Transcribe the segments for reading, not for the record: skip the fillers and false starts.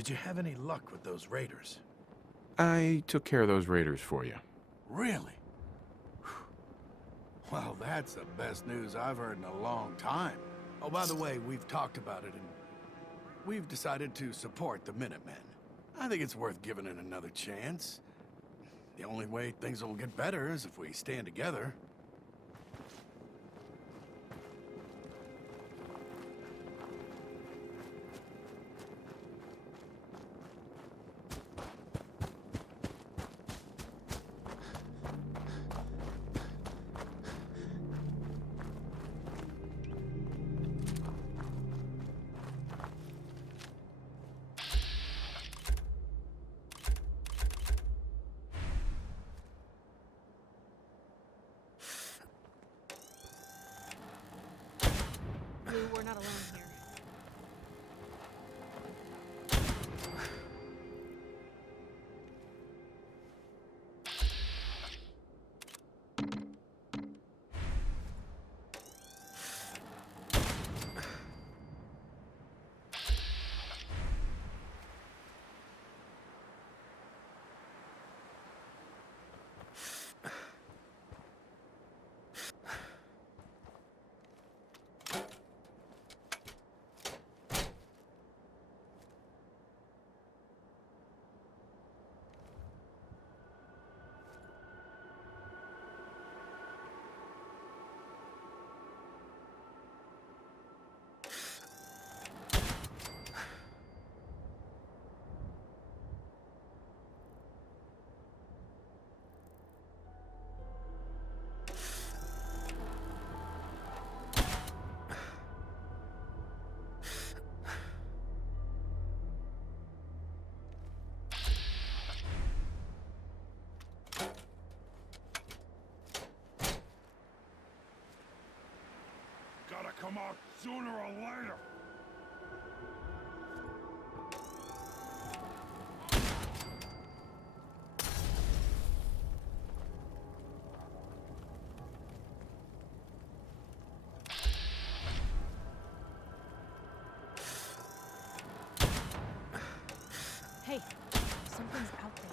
Did you have any luck with those raiders? I took care of those raiders for you. Really? Well, that's the best news I've heard in a long time. Oh, by the way, we've talked about it, and we've decided to support the Minutemen. I think it's worth giving it another chance. The only way things will get better is if we stand together. We're not alone here. Gotta come out sooner or later. Hey, something's out there.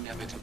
inevitable.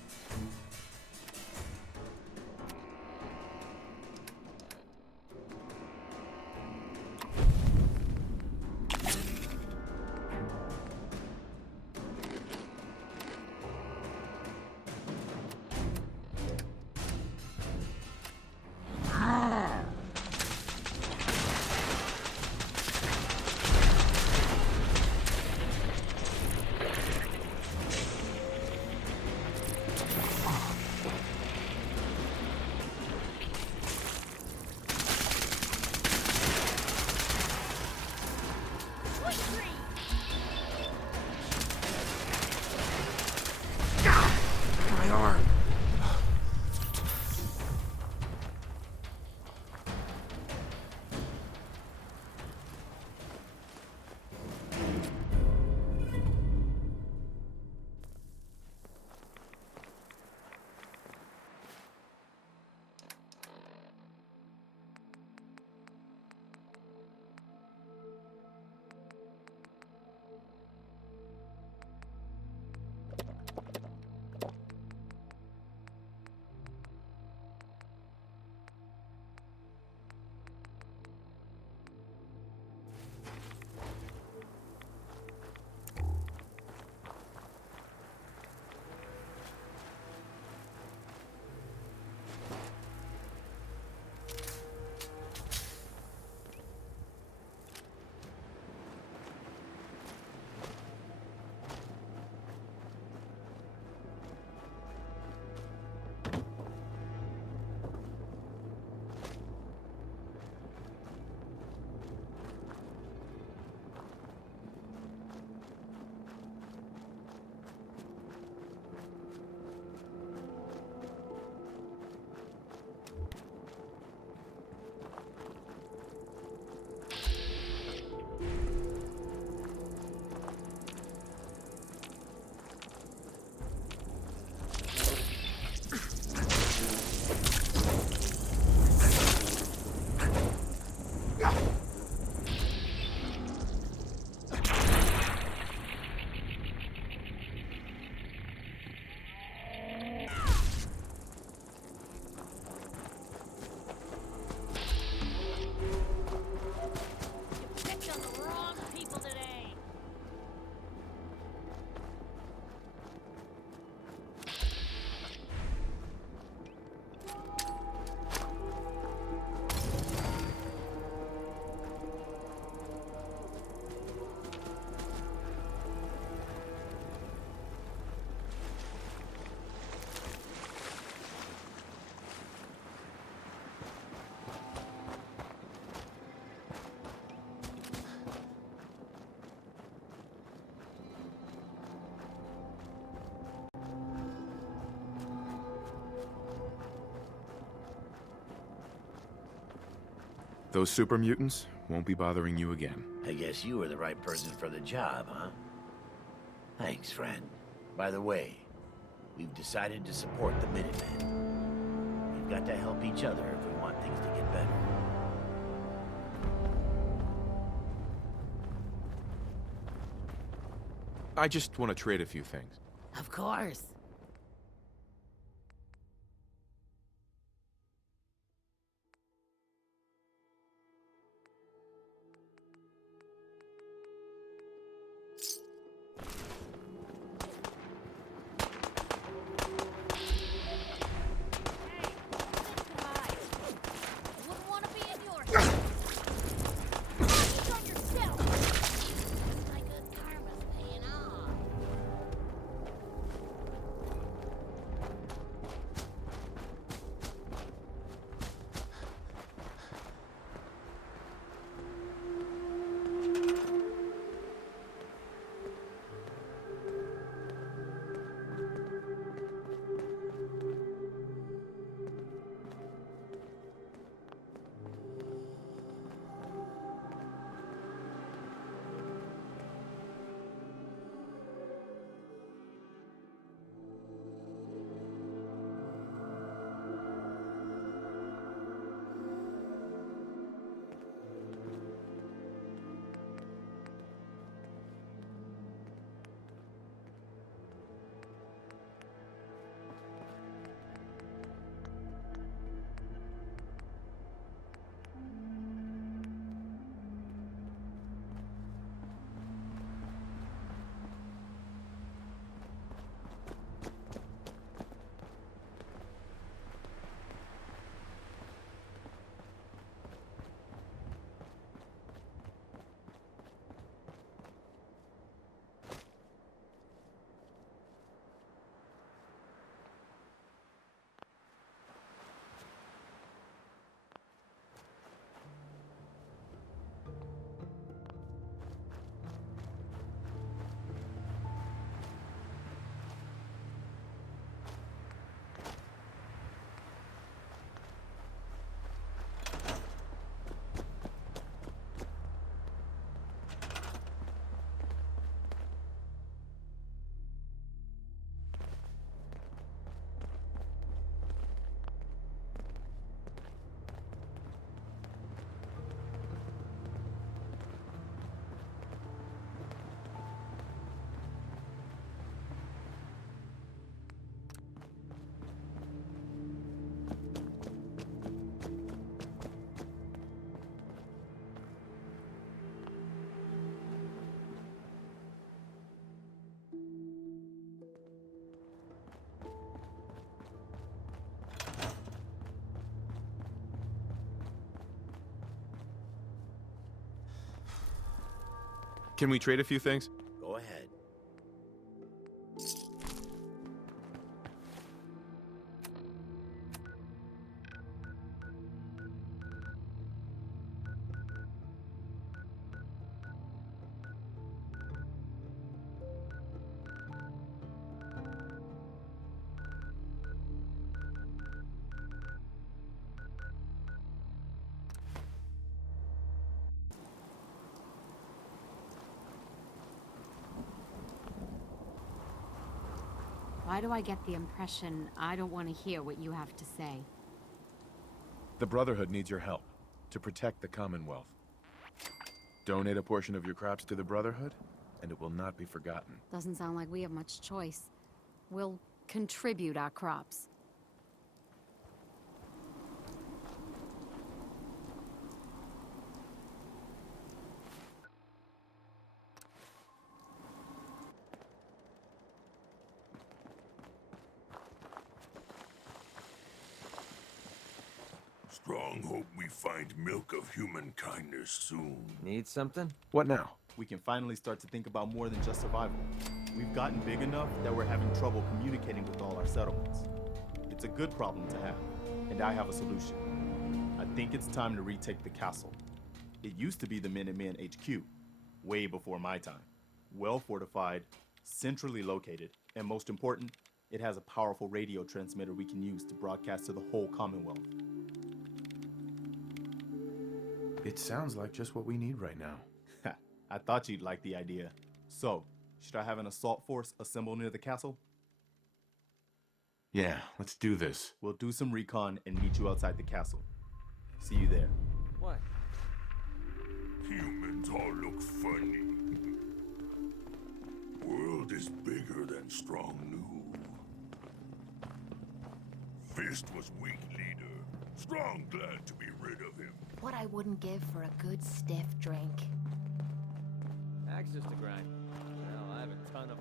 My arm. Those super mutants won't be bothering you again. I guess you were the right person for the job, huh? Thanks, friend. By the way, we've decided to support the Minutemen. We've got to help each other if we want things to get better. I just want to trade a few things. Of course. Can we trade a few things? Go ahead. Why do I get the impression I don't want to hear what you have to say? The Brotherhood needs your help to protect the Commonwealth. Donate a portion of your crops to the Brotherhood, and it will not be forgotten. Doesn't sound like we have much choice. We'll contribute our crops. Strong hope we find milk of human kindness soon. Need something? What now? We can finally start to think about more than just survival. We've gotten big enough that we're having trouble communicating with all our settlements. It's a good problem to have, and I have a solution. I think it's time to retake the castle. It used to be the Minutemen HQ, way before my time. Well fortified, centrally located, and most important, it has a powerful radio transmitter we can use to broadcast to the whole Commonwealth. It sounds like just what we need right now. I thought you'd like the idea. So, should I have an assault force assemble near the castle? Yeah, let's do this. We'll do some recon and meet you outside the castle. See you there. What? Humans all look funny. World is bigger than Strong knew. Fist was weak leader. Strong glad to be rid of him. What I wouldn't give for a good stiff drink. Axes to grind. Well, I have a ton of them.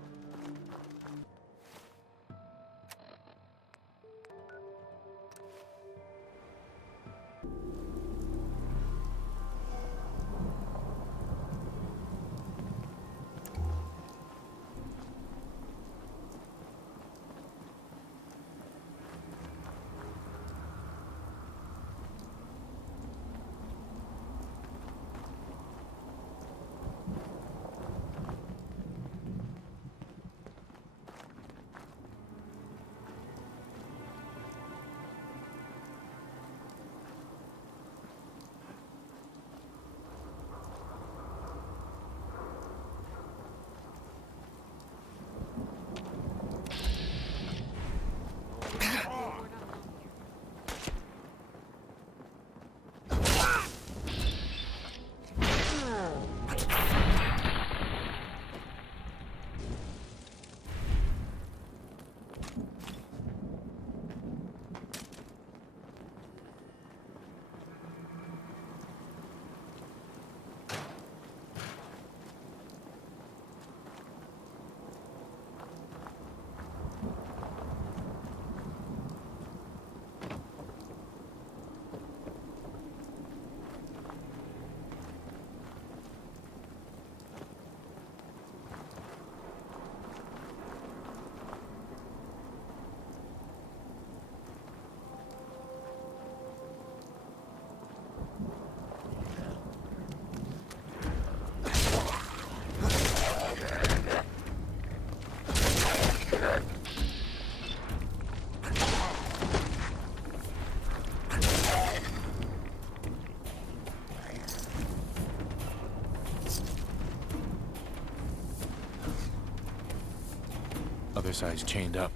Other side's chained up.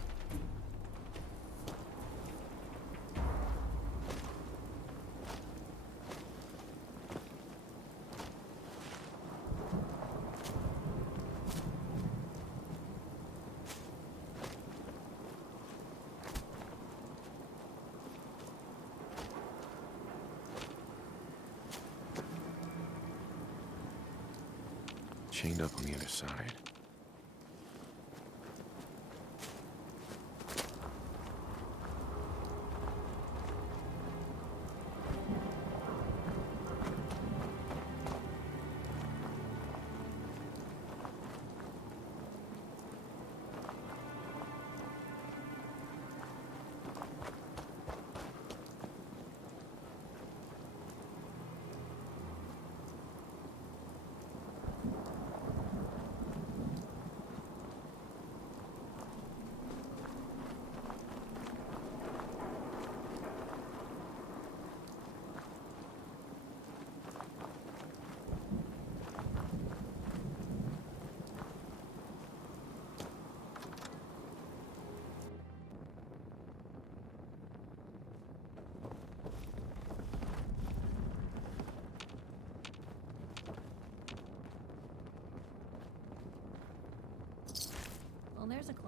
Chained up on the other side.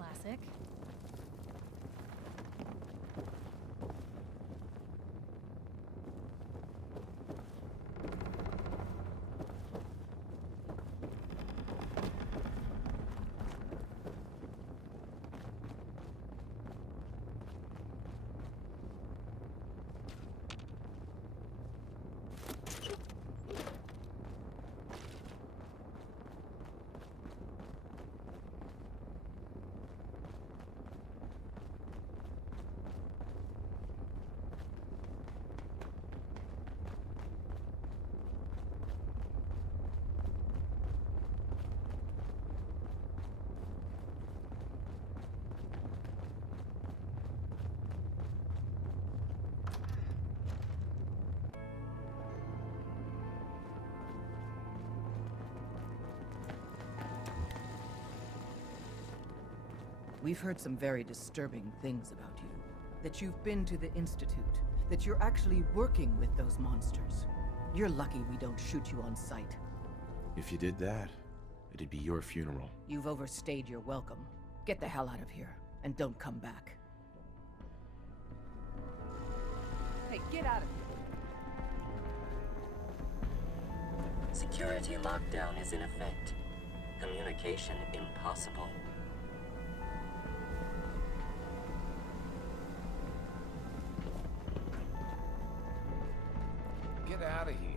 Classic. We've heard some very disturbing things about you. That you've been to the Institute. That you're actually working with those monsters. You're lucky we don't shoot you on sight. If you did that, it'd be your funeral. You've overstayed your welcome. Get the hell out of here, and don't come back. Hey, get out of here! Security lockdown is in effect. Communication impossible. Get out of here.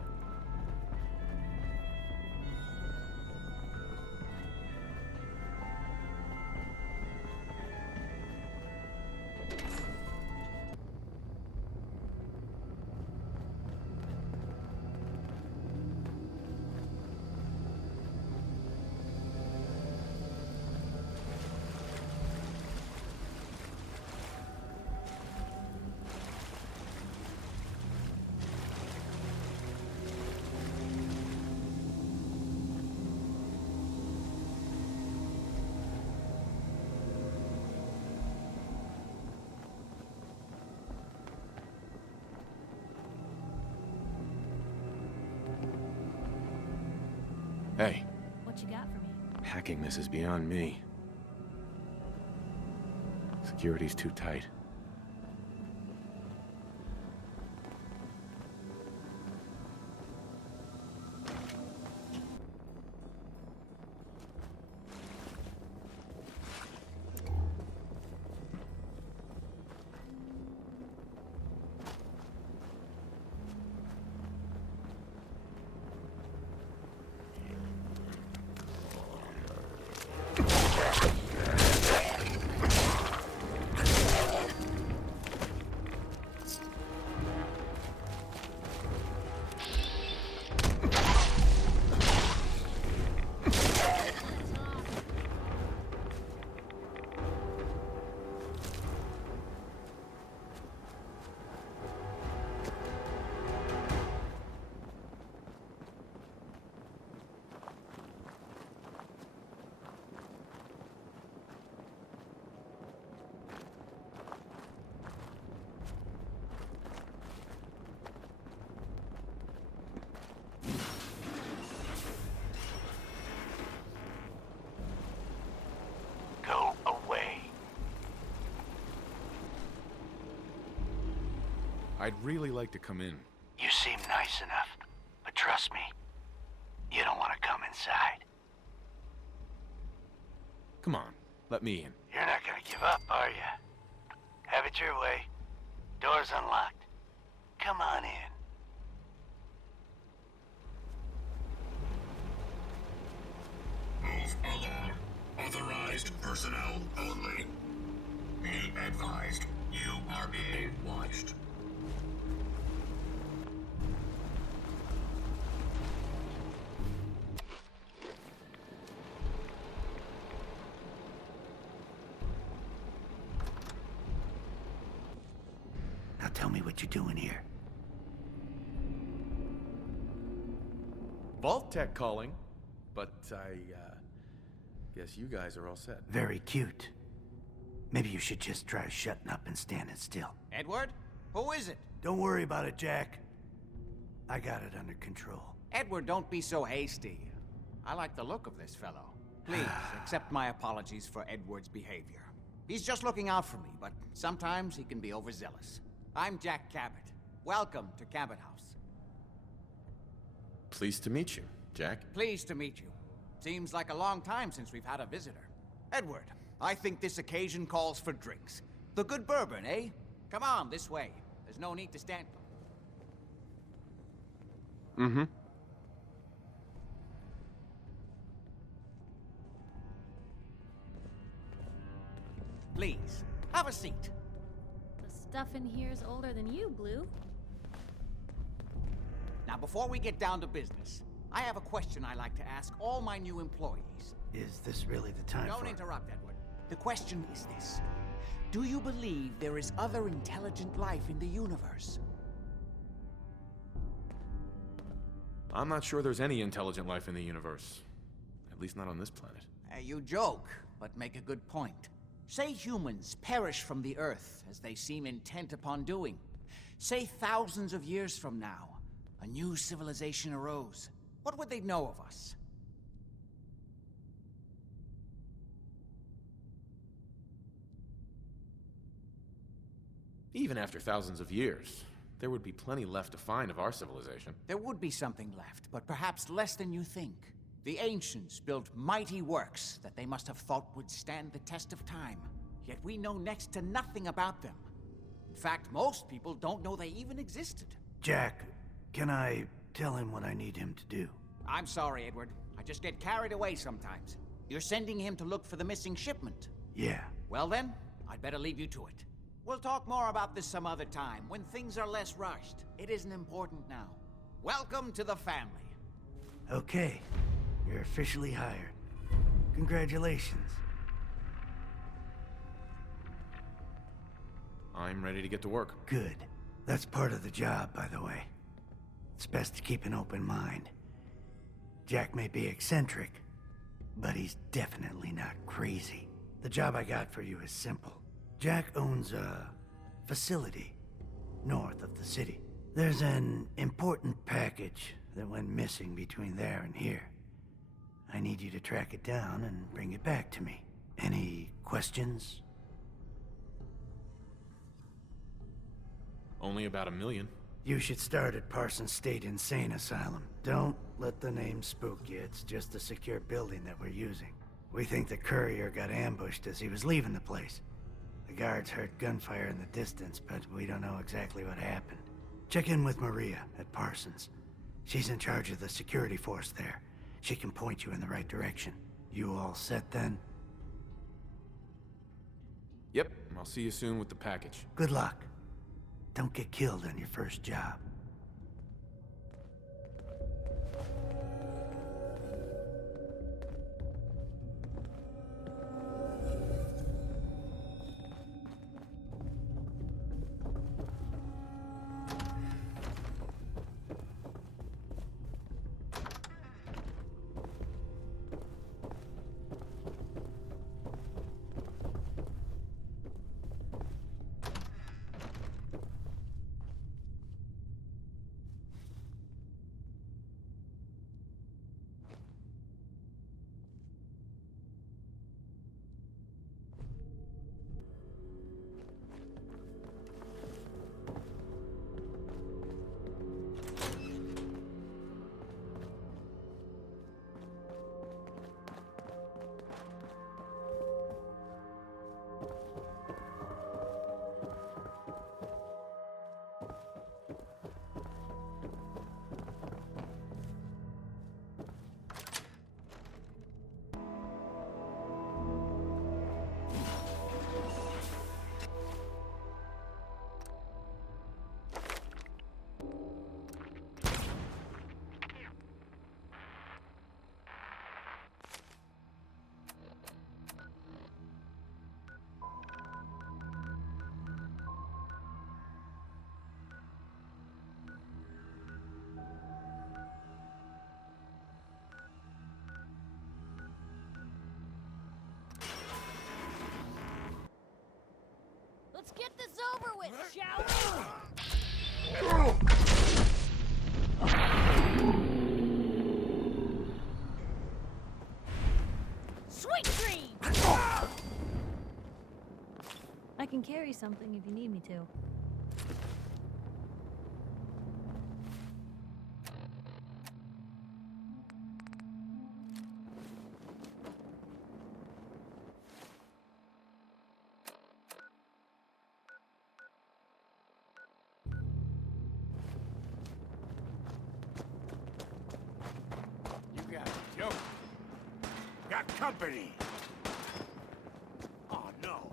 Hey, What you got for me? hacking this is beyond me. Security's too tight. Go away. I'd really like to come in. You seem nice enough, but trust me, you don't want to come inside. Come on, let me in. You're not gonna give up, are you? Have it your way. Door's unlocked. Come on in. Move along. Authorized personnel only. Be advised, you are being watched. Now tell me what you're doing here. Vault Tech calling, but I guess you guys are all set. Very cute. Maybe you should just try shutting up and standing still. Edward? Who is it? Don't worry about it, Jack. I got it under control. Edward, don't be so hasty. I like the look of this fellow. Please, accept my apologies for Edward's behavior. He's just looking out for me, but sometimes he can be overzealous. I'm Jack Cabot. Welcome to Cabot House. Pleased to meet you, Jack. Pleased to meet you. Seems like a long time since we've had a visitor. Edward, I think this occasion calls for drinks. The good bourbon, eh? Come on, this way. There's no need to stand. Mm-hmm. Please, have a seat. The stuff in here's older than you, Blue. Now, before we get down to business, I have a question I like to ask all my new employees. Is this really the time Don't interrupt, Edward. The question is this. Do you believe there is other intelligent life in the universe? I'm not sure there's any intelligent life in the universe. At least not on this planet. You joke, but make a good point. Say humans perish from the Earth, as they seem intent upon doing. Say thousands of years from now, a new civilization arose. What would they know of us? Even after thousands of years, there would be plenty left to find of our civilization. There would be something left, but perhaps less than you think. The ancients built mighty works that they must have thought would stand the test of time. Yet we know next to nothing about them. In fact, most people don't know they even existed. Jack, can I tell him what I need him to do? I'm sorry, Edward. I just get carried away sometimes. You're sending him to look for the missing shipment. Yeah. Well then, I'd better leave you to it. We'll talk more about this some other time, when things are less rushed. It isn't important now. Welcome to the family. Okay. You're officially hired. Congratulations. I'm ready to get to work. Good. That's part of the job, by the way. It's best to keep an open mind. Jack may be eccentric, but he's definitely not crazy. The job I got for you is simple. Jack owns a facility north of the city. There's an important package that went missing between there and here. I need you to track it down and bring it back to me. Any questions? Only about 1 million. You should start at Parsons State Insane Asylum. Don't let the name spook you. It's just a secure building that we're using. We think the courier got ambushed as he was leaving the place. The guards heard gunfire in the distance, but we don't know exactly what happened. Check in with Maria at Parsons. She's in charge of the security force there. She can point you in the right direction. You all set then? Yep, I'll see you soon with the package. Good luck. Don't get killed on your first job. Let's get this over with, shall we? can carry something if you need me to. You got a joke. Got company. Oh no.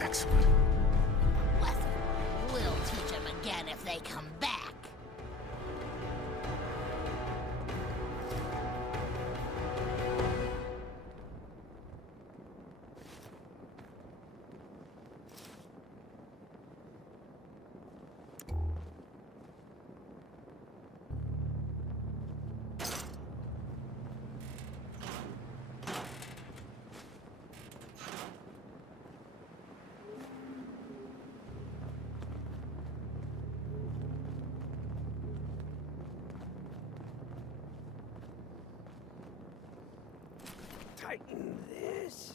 Excellent. We'll teach them again if they come back. Tighten this.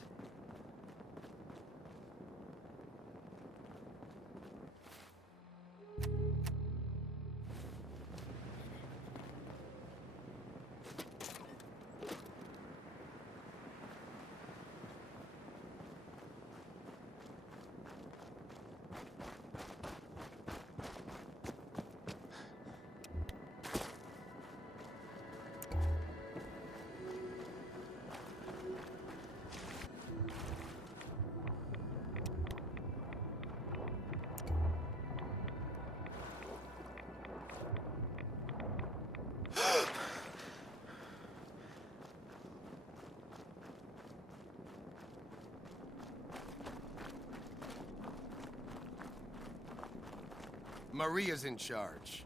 Maria's in charge.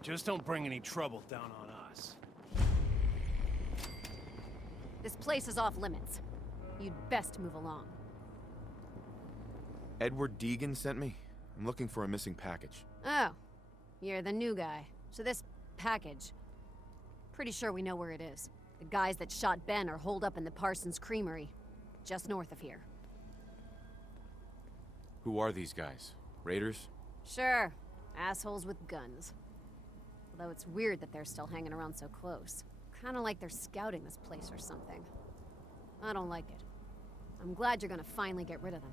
Just don't bring any trouble down on us. This place is off limits. You'd best move along. Edward Deegan sent me. I'm looking for a missing package. Oh, you're the new guy. So this package, pretty sure we know where it is. The guys that shot Ben are holed up in the Parsons Creamery, just north of here. Who are these guys? Raiders? Sure, assholes with guns. Although it's weird that they're still hanging around so close. Kinda like they're scouting this place or something. I don't like it. I'm glad you're gonna finally get rid of them.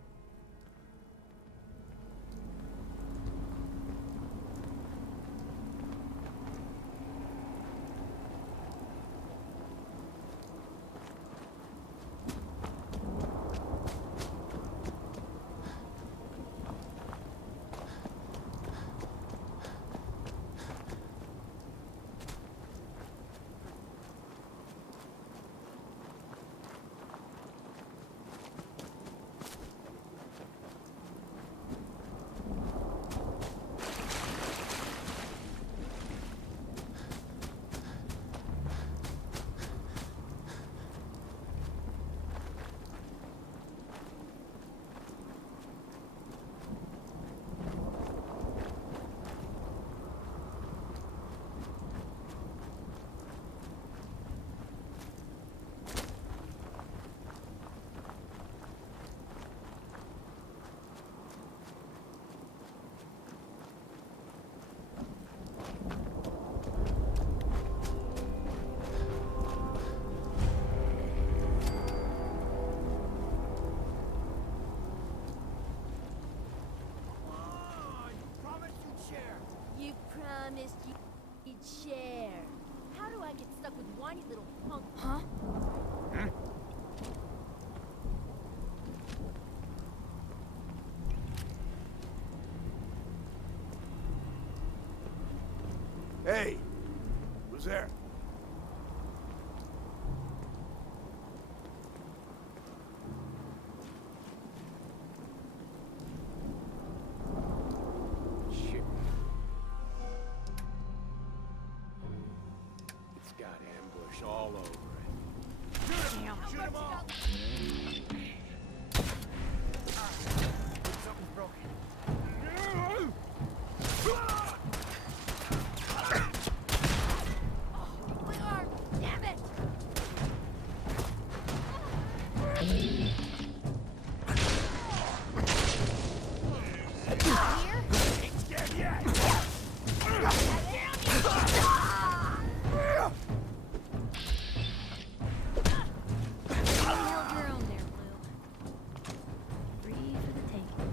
I missed you. Chair. How do I get stuck with whiny little punk? Huh? Hey, who's there? Shit. It's got ambush all over it. Damn. Shoot him all! Something's broken. Damn it! Here? Ain't scared yet! Held your own there, Blue. Free for the taking.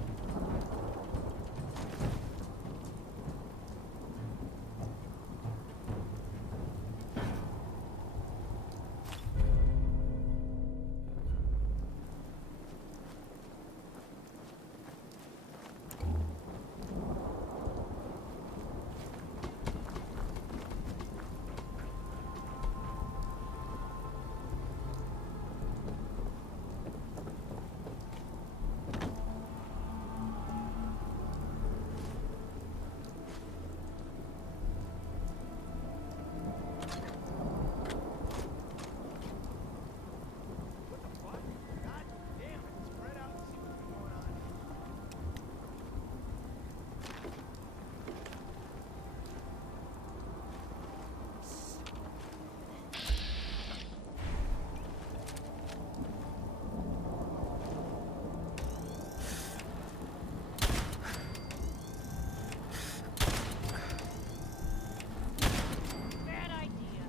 Bad idea.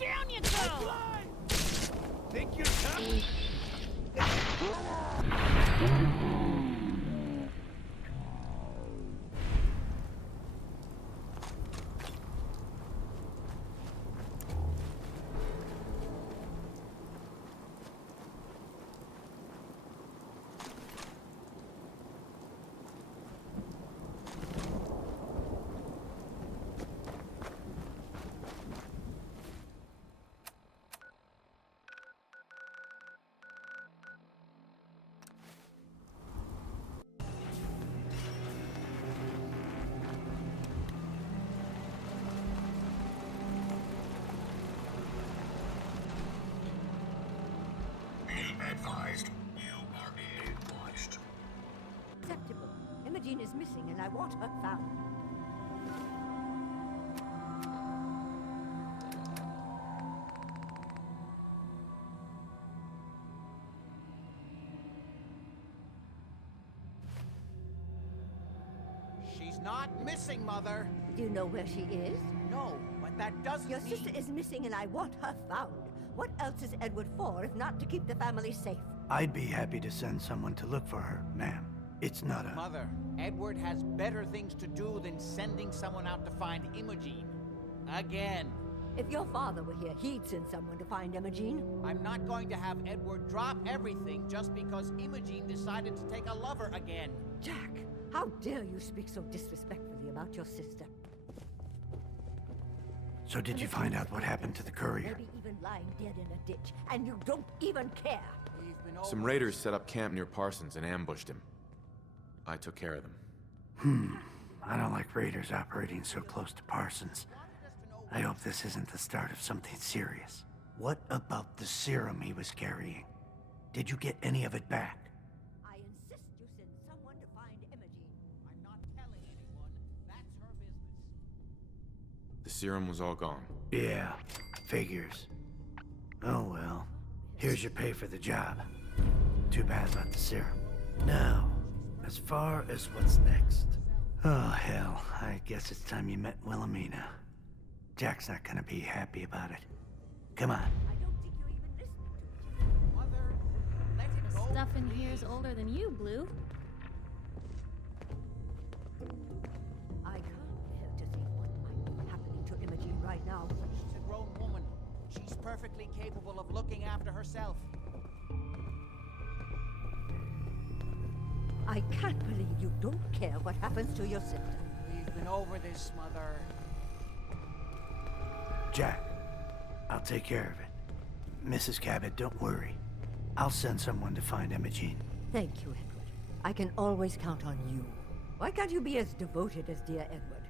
Down you go! Think you're tough? Be advised, you are being watched. Acceptable. Imogen is missing and I want her found. She's not missing, Mother. Do you know where she is? No, but that doesn't Your mean... sister is missing and I want her found. What else is Edward for if not to keep the family safe? I'd be happy to send someone to look for her, ma'am. It's not a... Mother, Edward has better things to do than sending someone out to find Imogen. Again. If your father were here, he'd send someone to find Imogen. I'm not going to have Edward drop everything just because Imogen decided to take a lover again. Jack, how dare you speak so disrespectfully about your sister? So did you find out what happened to the courier? Maybe even lying dead in a ditch, and you don't even care. Some raiders set up camp near Parsons and ambushed him. I took care of them. I don't like raiders operating so close to Parsons. I hope this isn't the start of something serious. What about the serum he was carrying? Did you get any of it back? I insist you send someone to find Imogen. I'm not telling anyone. That's her business. The serum was all gone. Yeah, figures. Oh well. Here's your pay for the job. Too bad about the serum. Now, as far as what's next. Oh hell, I guess it's time you met Wilhelmina. Jack's not gonna be happy about it. Come on. I don't think you're even listening to it. Mother, let it go. Stuff in here is older than you, Blue. perfectly capable of looking after herself. I can't believe you don't care what happens to your sister. We've been over this, Mother. Jack, I'll take care of it. Mrs. Cabot, don't worry. I'll send someone to find Imogene. Thank you, Edward. I can always count on you. Why can't you be as devoted as dear Edward?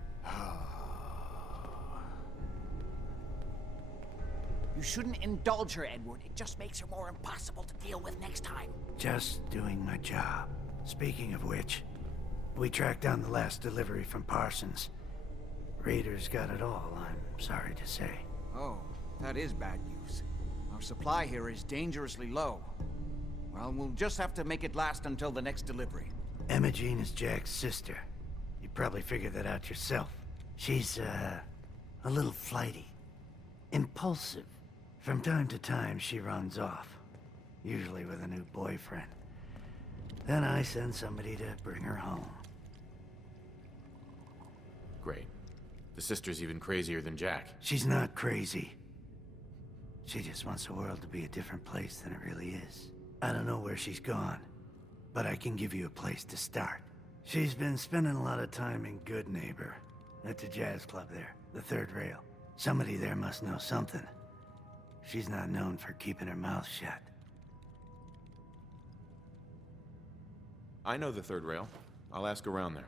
You shouldn't indulge her, Edward. It just makes her more impossible to deal with next time. Just doing my job. Speaking of which, we tracked down the last delivery from Parsons. Raiders got it all, I'm sorry to say. Oh, that is bad news. Our supply here is dangerously low. Well, we'll just have to make it last until the next delivery. Imogene is Jack's sister. You probably figured that out yourself. She's, a little flighty. Impulsive. From time to time, she runs off. Usually with a new boyfriend. Then I send somebody to bring her home. Great. The sister's even crazier than Jack. She's not crazy. She just wants the world to be a different place than it really is. I don't know where she's gone, but I can give you a place to start. She's been spending a lot of time in Good Neighbor, at the jazz club there, the third rail. Somebody there must know something. She's not known for keeping her mouth shut. I know the third rail. I'll ask around there.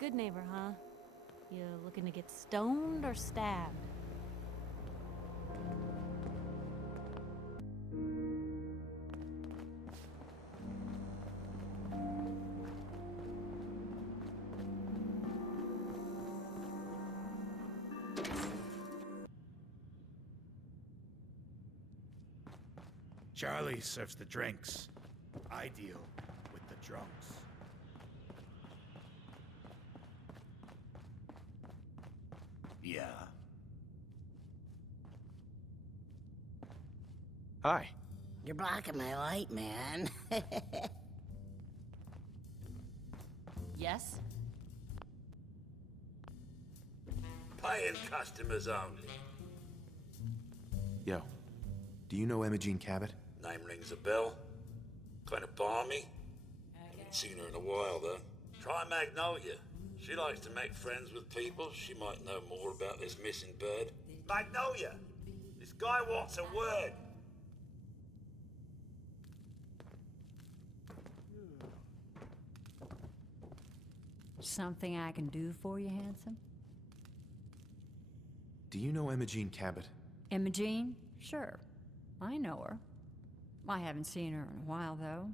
Good neighbor, huh? You looking to get stoned or stabbed? Charlie serves the drinks. I deal with the drunks. Yeah. Hi. You're blocking my light, man. Yes? Paying customers only. Yo, do you know Imogene Cabot? Name rings a bell. Kind of balmy. Haven't seen her in a while, though. Try Magnolia. She likes to make friends with people. She might know more about this missing bird. Magnolia! This guy wants a word. Something I can do for you, handsome? Do you know Imogene Cabot? Imogene? Sure. I know her. I haven't seen her in a while, though.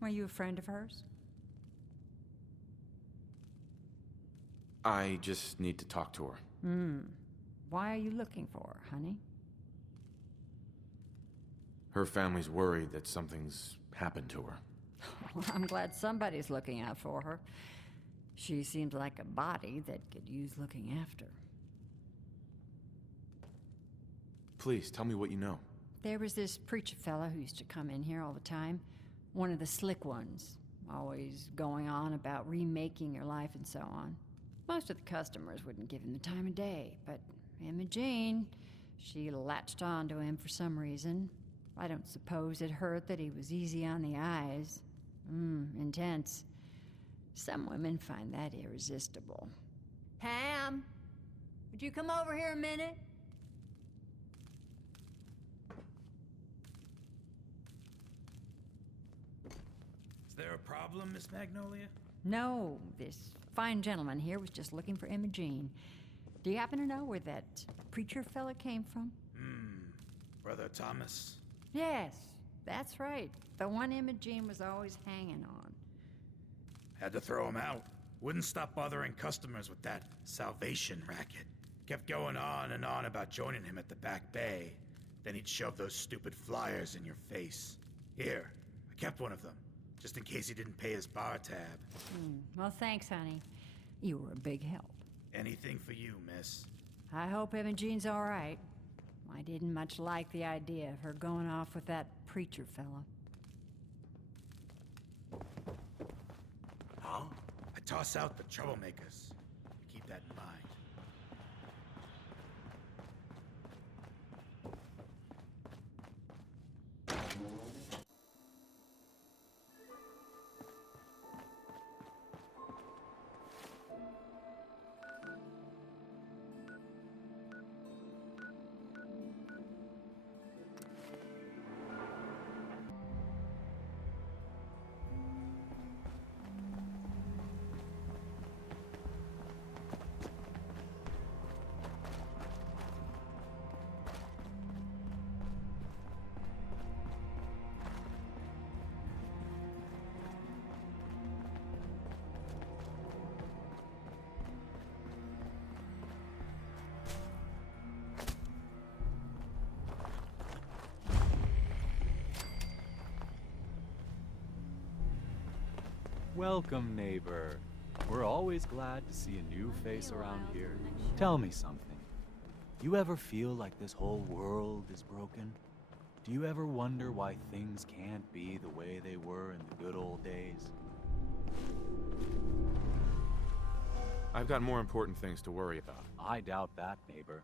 Are you a friend of hers? I just need to talk to her. Why are you looking for her, honey? Her family's worried that something's happened to her. Well, I'm glad somebody's looking out for her. She seems like a body that could use looking after. Please, tell me what you know. There was this preacher fella who used to come in here all the time. One of the slick ones. Always going on about remaking your life and so on. Most of the customers wouldn't give him the time of day, but Imogene, she latched on to him for some reason. I don't suppose it hurt that he was easy on the eyes. Intense. Some women find that irresistible. Pam, would you come over here a minute? Is there a problem, Miss Magnolia? No, this fine gentleman here was just looking for Imogene. Do you happen to know where that preacher fella came from? Brother Thomas? Yes, that's right. The one Imogene was always hanging on. Had to throw him out. Wouldn't stop bothering customers with that salvation racket. Kept going on and on about joining him at the back bay. Then he'd shove those stupid flyers in your face. Here, I kept one of them, just in case he didn't pay his bar tab. Well, thanks, honey. You were a big help. Anything for you, miss. I hope Imogene's all right. I didn't much like the idea of her going off with that preacher fella. Huh? I toss out the troublemakers. Keep that in mind. Welcome, neighbor. We're always glad to see a new face around here. Tell me something. You ever feel like this whole world is broken? Do you ever wonder why things can't be the way they were in the good old days? I've got more important things to worry about. I doubt that, neighbor.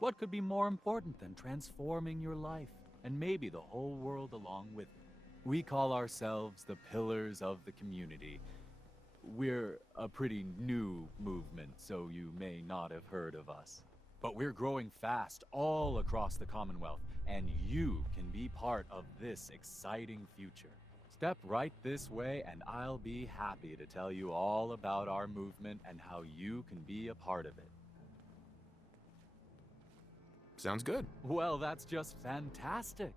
What could be more important than transforming your life, and maybe the whole world along with it? We call ourselves the Pillars of the Community. We're a pretty new movement, so you may not have heard of us. But we're growing fast all across the Commonwealth, and you can be part of this exciting future. Step right this way, and I'll be happy to tell you all about our movement and how you can be a part of it. Sounds good. Well, that's just fantastic.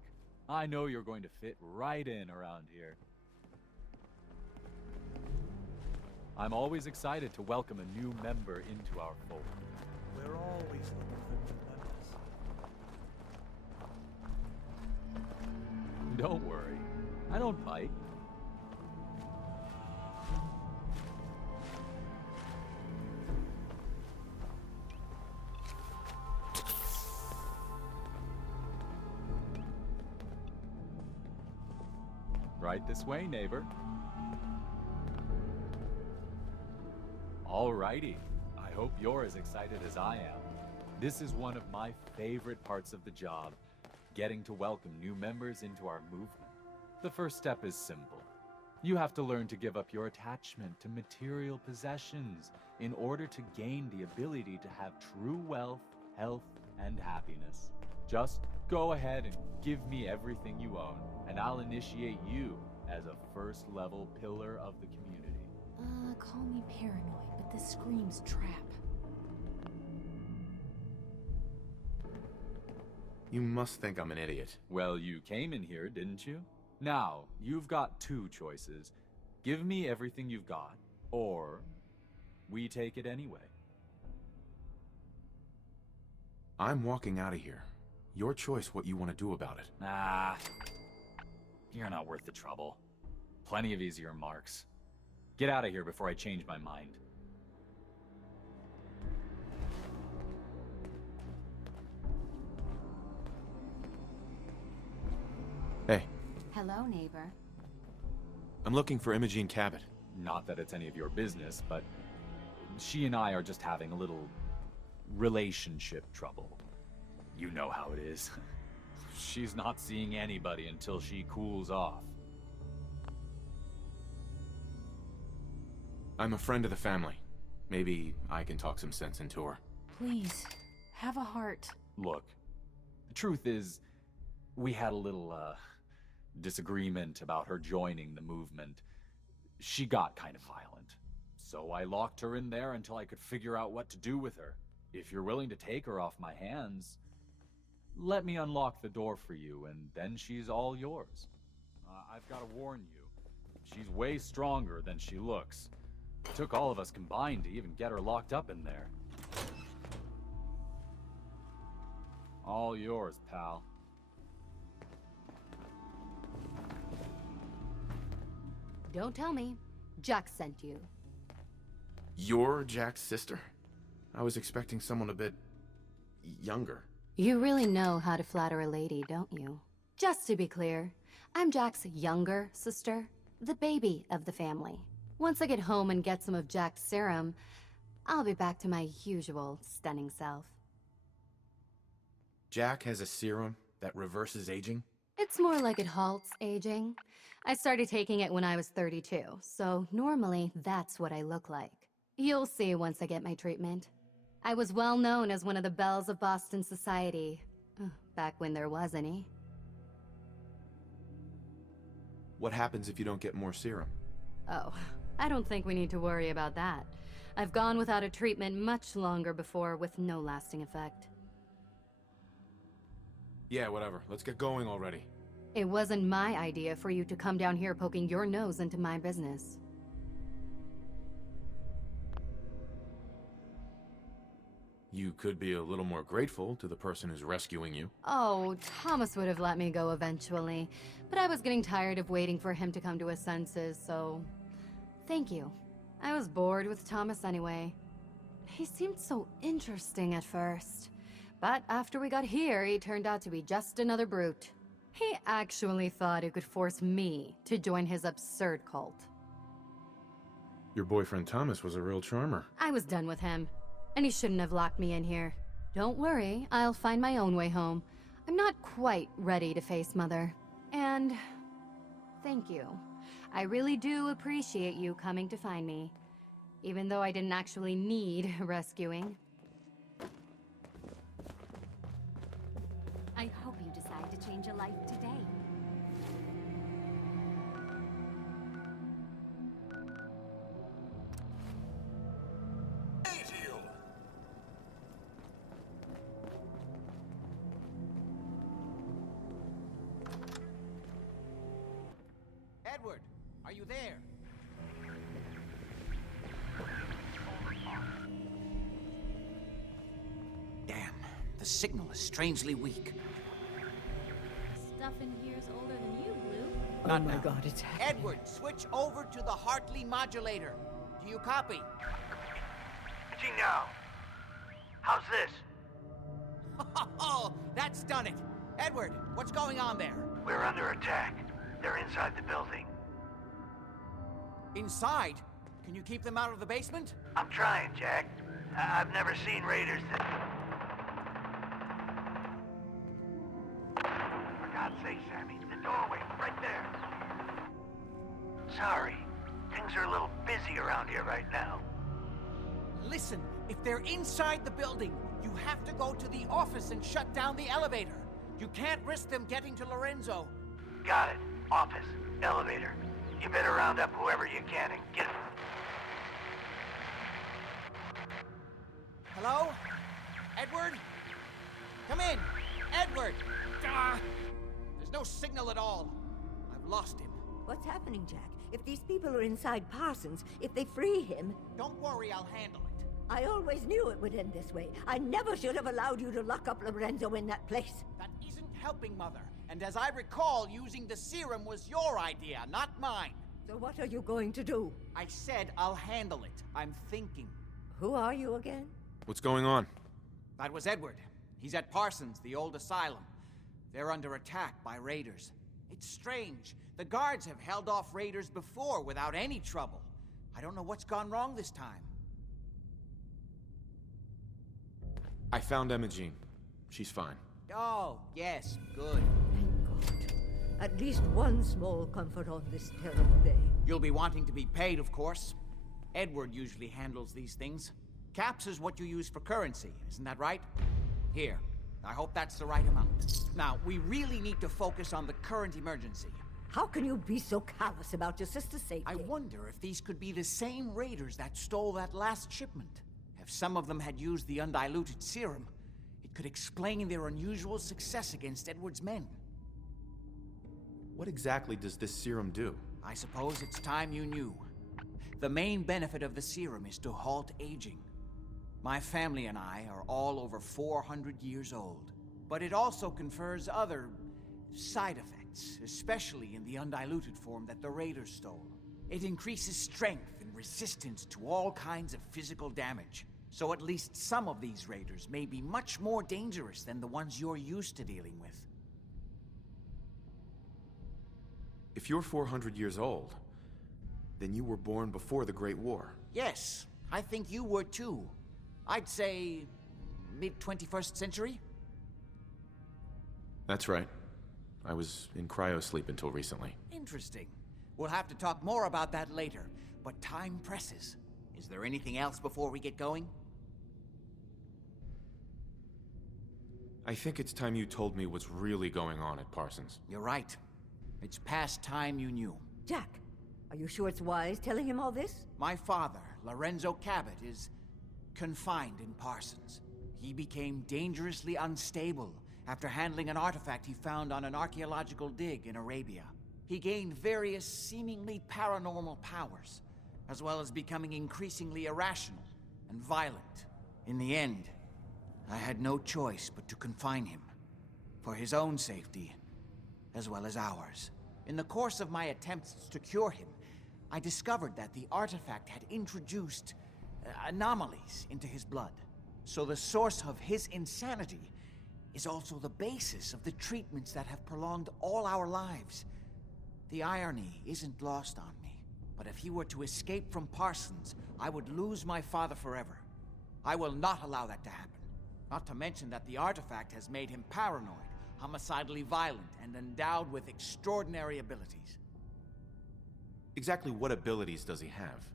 I know you're going to fit right in around here. I'm always excited to welcome a new member into our fold. We're always looking for new members. Don't worry, I don't bite. Right this way, neighbor. Alrighty. I hope you're as excited as I am. This is one of my favorite parts of the job, getting to welcome new members into our movement. The first step is simple. You have to learn to give up your attachment to material possessions in order to gain the ability to have true wealth, health, and happiness. Just go ahead and give me everything you own, and I'll initiate you as a first-level pillar of the community. Call me paranoid, but this screams trap. You must think I'm an idiot. Well, you came in here, didn't you? Now, you've got two choices. Give me everything you've got, or we take it anyway. I'm walking out of here. Your choice what you want to do about it. Nah, you're not worth the trouble. Plenty of easier marks. Get out of here before I change my mind. Hey. Hello, neighbor. I'm looking for Imogene Cabot. Not that it's any of your business, but she and I are just having a little relationship trouble. You know how it is. She's not seeing anybody until she cools off. I'm a friend of the family. Maybe I can talk some sense into her. Please, have a heart. Look, the truth is, we had a little, disagreement about her joining the movement. She got kind of violent. So I locked her in there until I could figure out what to do with her. If you're willing to take her off my hands, let me unlock the door for you, and then she's all yours. I've got to warn you, she's way stronger than she looks. It took all of us combined to even get her locked up in there. All yours, pal. Don't tell me. Jack sent you. You're Jack's sister? I was expecting someone a bit... younger. You really know how to flatter a lady, don't you? Just to be clear, I'm Jack's younger sister, the baby of the family. Once I get home and get some of Jack's serum, I'll be back to my usual stunning self. Jack has a serum that reverses aging? It's more like it halts aging. I started taking it when I was 32, so normally that's what I look like. You'll see once I get my treatment. I was well known as one of the belles of Boston society, back when there was any. What happens if you don't get more serum? Oh, I don't think we need to worry about that. I've gone without a treatment much longer before with no lasting effect. Yeah, whatever. Let's get going already. It wasn't my idea for you to come down here poking your nose into my business. You could be a little more grateful to the person who's rescuing you. Oh, Thomas would have let me go eventually, but I was getting tired of waiting for him to come to his senses, so... Thank you. I was bored with Thomas anyway. He seemed so interesting at first, but after we got here, he turned out to be just another brute. He actually thought he could force me to join his absurd cult. Your boyfriend Thomas was a real charmer. I was done with him, and he shouldn't have locked me in here. Don't worry, I'll find my own way home. I'm not quite ready to face Mother. And... thank you. I really do appreciate you coming to find me, even though I didn't actually need rescuing. I hope you decide to change your life today. Edward, are you there? Damn, the signal is strangely weak. Stuff in here's older than you, Blue. Not Oh my now. God, it's happening. Edward, switch over to the Hartley modulator. Do you copy? Gee, now. How's this? Oh, that's done it. Edward, what's going on there? We're under attack. They're inside the building. Inside? Can you keep them out of the basement? I'm trying, Jack. I've never seen raiders that... For God's sake, Sammy, the doorway, right there. Sorry. Things are a little busy around here right now. Listen, if they're inside the building, you have to go to the office and shut down the elevator. You can't risk them getting to Lorenzo. Got it. Office. Elevator. You better round up whoever you can and get... Hello? Edward? Come in! Edward! Ah! There's no signal at all. I've lost him. What's happening, Jack? If these people are inside Parsons, if they free him... Don't worry, I'll handle it. I always knew it would end this way. I never should have allowed you to lock up Lorenzo in that place. That isn't helping, Mother. And as I recall, using the serum was your idea, not mine. So what are you going to do? I said I'll handle it. I'm thinking. Who are you again? What's going on? That was Edward. He's at Parsons, the old asylum. They're under attack by raiders. It's strange. The guards have held off raiders before without any trouble. I don't know what's gone wrong this time. I found Imogene. She's fine. Oh, yes, good. Thank God. At least one small comfort on this terrible day. You'll be wanting to be paid, of course. Edward usually handles these things. Caps is what you use for currency, isn't that right? Here, I hope that's the right amount. Now, we really need to focus on the current emergency. How can you be so callous about your sister's safety? I wonder if these could be the same raiders that stole that last shipment. If some of them had used the undiluted serum, it could explain their unusual success against Edward's men. What exactly does this serum do? I suppose it's time you knew. The main benefit of the serum is to halt aging. My family and I are all over 400 years old. But it also confers other side effects, especially in the undiluted form that the raiders stole. It increases strength and resistance to all kinds of physical damage. So at least some of these raiders may be much more dangerous than the ones you're used to dealing with. If you're 400 years old, then you were born before the Great War. Yes, I think you were too. I'd say mid-21st century? That's right. I was in cryosleep until recently. Interesting. We'll have to talk more about that later, but time presses. Is there anything else before we get going? I think it's time you told me what's really going on at Parsons. You're right. It's past time you knew. Jack, are you sure it's wise telling him all this? My father, Lorenzo Cabot, is confined in Parsons. He became dangerously unstable after handling an artifact he found on an archaeological dig in Arabia. He gained various seemingly paranormal powers, as well as becoming increasingly irrational and violent. In the end, I had no choice but to confine him, for his own safety, as well as ours. In the course of my attempts to cure him, I discovered that the artifact had introduced anomalies into his blood. So the source of his insanity is also the basis of the treatments that have prolonged all our lives. The irony isn't lost on me, but if he were to escape from Parsons, I would lose my father forever. I will not allow that to happen. Not to mention that the artifact has made him paranoid, homicidally violent, and endowed with extraordinary abilities. Exactly what abilities does he have?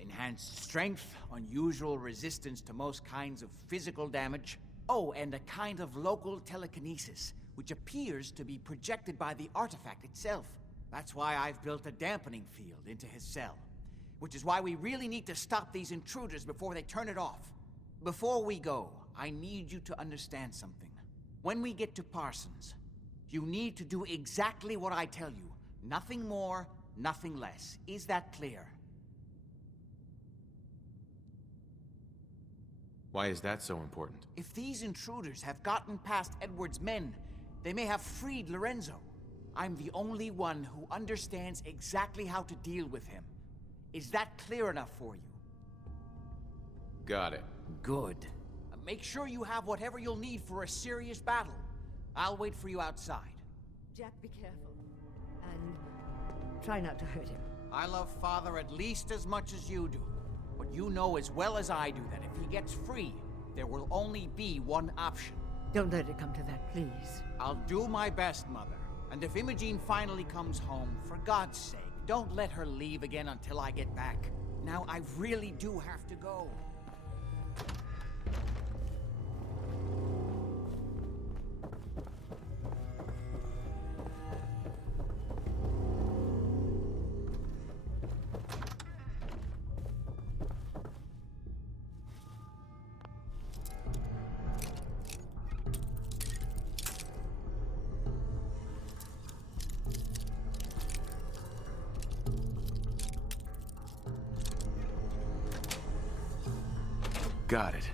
Enhanced strength, unusual resistance to most kinds of physical damage. Oh, and a kind of local telekinesis, which appears to be projected by the artifact itself. That's why I've built a dampening field into his cell. Which is why we really need to stop these intruders before they turn it off. Before we go, I need you to understand something. When we get to Parsons, you need to do exactly what I tell you. Nothing more, nothing less. Is that clear? Why is that so important? If these intruders have gotten past Edward's men, they may have freed Lorenzo. I'm the only one who understands exactly how to deal with him. Is that clear enough for you? Got it. Good. Make sure you have whatever you'll need for a serious battle. I'll wait for you outside. Jack, be careful. And try not to hurt him. I love Father at least as much as you do. But you know as well as I do that if he gets free, there will only be one option. Don't let it come to that, please. I'll do my best, Mother. And if Imogene finally comes home, for God's sake, don't let her leave again until I get back. Now, I really do have to go. Got it.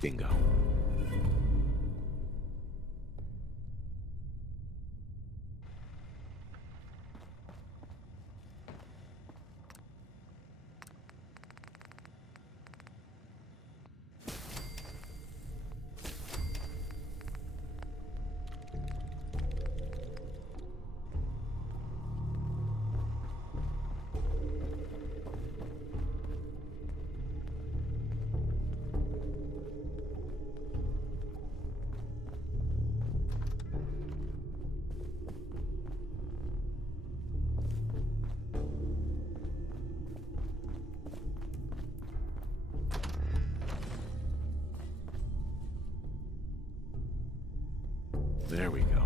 Bingo. There we go.